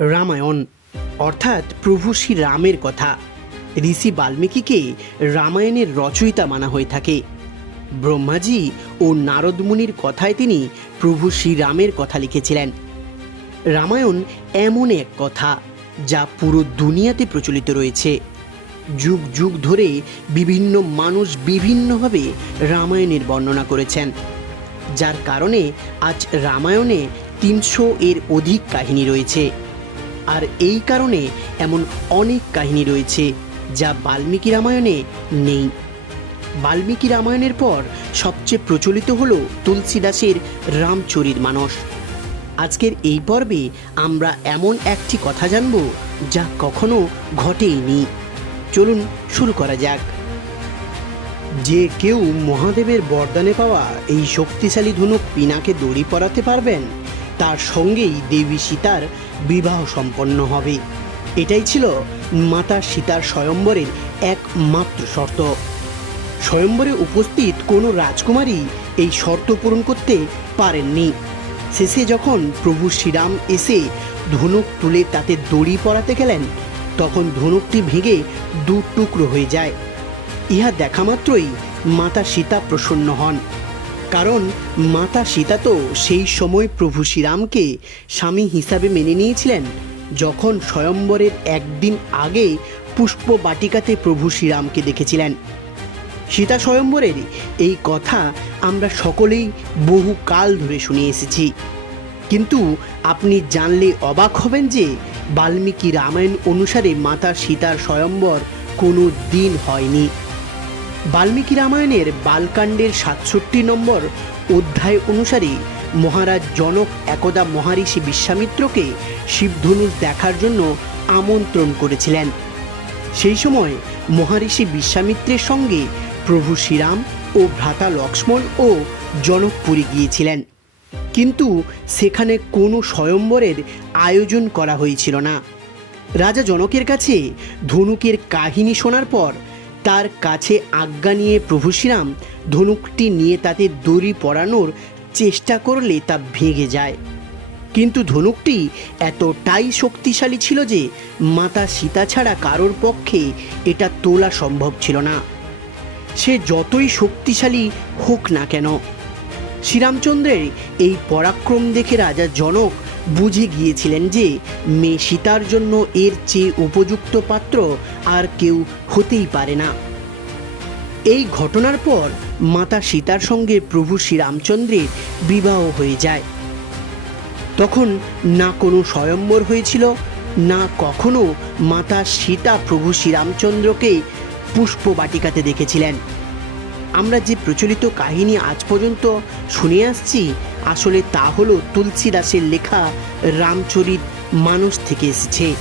রামায়ণ, অর্থাৎ প্রভু শ্রী রামের কথা। ঋষি বাল্মীকিকে রামায়ণের রচয়িতা মানা হয়ে থাকে। ব্রহ্মাজি ও নারদ মুনির কথায় তিনি প্রভু শ্রীরামের কথা লিখেছিলেন। রামায়ণ এমন এক কথা, যা পুরো দুনিয়াতে প্রচলিত রয়েছে। যুগ যুগ ধরে বিভিন্ন মানুষ বিভিন্নভাবে রামায়ণের বর্ণনা করেছেন। যার কারণে আজ রামায়ণে তিনশো এর অধিক কাহিনী রয়েছে। আর এই কারণে এমন অনেক কাহিনী রয়েছে যা বাল্মীকি রামায়ণে নেই। বাল্মীকি রামায়ণের পর সবচেয়ে প্রচলিত হল তুলসীদাসের রামচরিত মানস। আজকের এই পর্বে আমরা এমন একটি কথা জানব যা কখনো ঘটেইনি। চলুন শুরু করা যাক। যে কেউ মহাদেবের বরদানে পাওয়া এই শক্তিশালী ধনুক পিনাকে দড়ি পরাতে পারবেন তার সঙ্গেই দেবী সীতার বিবাহ সম্পন্ন হবে। এটাই ছিল মাতা সীতার স্বয়ম্বরের একমাত্র শর্ত। স্বয়ম্বরে উপস্থিত কোনো রাজকুমারী এই শর্ত পূরণ করতে পারেননি। শেষে যখন প্রভু শ্রীরাম এসে ধনুক তুলে তাতে দড়ি পরাতে গেলেন, তখন ধনুকটি ভেঙে দু টুকরো হয়ে যায়। ইহা দেখা মাত্রই মাতা সীতা প্রসন্ন হন। কারণ মাতা সীতা তো সেই সময় প্রভু শ্রীরামকে স্বামী হিসাবে মেনে নিয়েছিলেন। যখন স্বয়ম্বরের একদিন আগে পুষ্প বাটিকাতে প্রভু শ্রীরামকে দেখেছিলেন। সীতা স্বয়ম্বরের এই কথা আমরা সকলেই বহু কাল ধরে শুনে এসেছি। কিন্তু আপনি জানলে অবাক হবেন যে বাল্মীকি রামায়ণ অনুসারে মাতা সীতার স্বয়ম্বর কোনো দিন হয়নি। বাল্মীকি রামায়ণের বালকাণ্ডের সাতষট্টি নম্বর অধ্যায় অনুসারে মহারাজ জনক একদা মহারিষি বিশ্বামিত্রকে শিবধনুষ দেখার জন্য আমন্ত্রণ করেছিলেন। সেই সময় মহারিষি বিশ্বামিত্রের সঙ্গে প্রভু শ্রীরাম ও ভ্রাতা লক্ষ্মণ ও জনকপুরী গিয়েছিলেন। কিন্তু সেখানে কোনো স্বয়ম্বরের আয়োজন করা হয়েছিল না। রাজা জনকের কাছে ধনুকের কাহিনী শোনার পর তার কাছে আজ্ঞা নিয়ে প্রভু শ্রীরাম ধনুকটি নিয়ে তাতে দড়ি পরানোর চেষ্টা করলে তা ভেঙে যায়। কিন্তু ধনুকটি এতটাই শক্তিশালী ছিল যে মাতা সীতা ছাড়া কারোর পক্ষে এটা তোলা সম্ভব ছিল না। সে যতই শক্তিশালী হোক না কেন, শ্রীরামচন্দ্রের এই পরাক্রম দেখে রাজা জনক বুঝে গিয়েছিলেন যে মেয়ে সীতার জন্য এর চেয়ে উপযুক্ত পাত্র আর কেউ হতেই পারে না। এই ঘটনার পর মাতা সীতার সঙ্গে প্রভু শ্রীরামচন্দ্রের বিবাহ হয়ে যায়। তখন না কোনো স্বয়ম্বর হয়েছিল, না কখনো মাতা সীতা প্রভু শ্রীরামচন্দ্রকে পুষ্প বাটিকাতে দেখেছিলেন। আমরা যে প্রচলিত কাহিনী আজ পর্যন্ত শুনে আসছি, আসলে তা হলো তুলসী দাসের লেখা রামচরিত মানুষ থেকে এসেছে।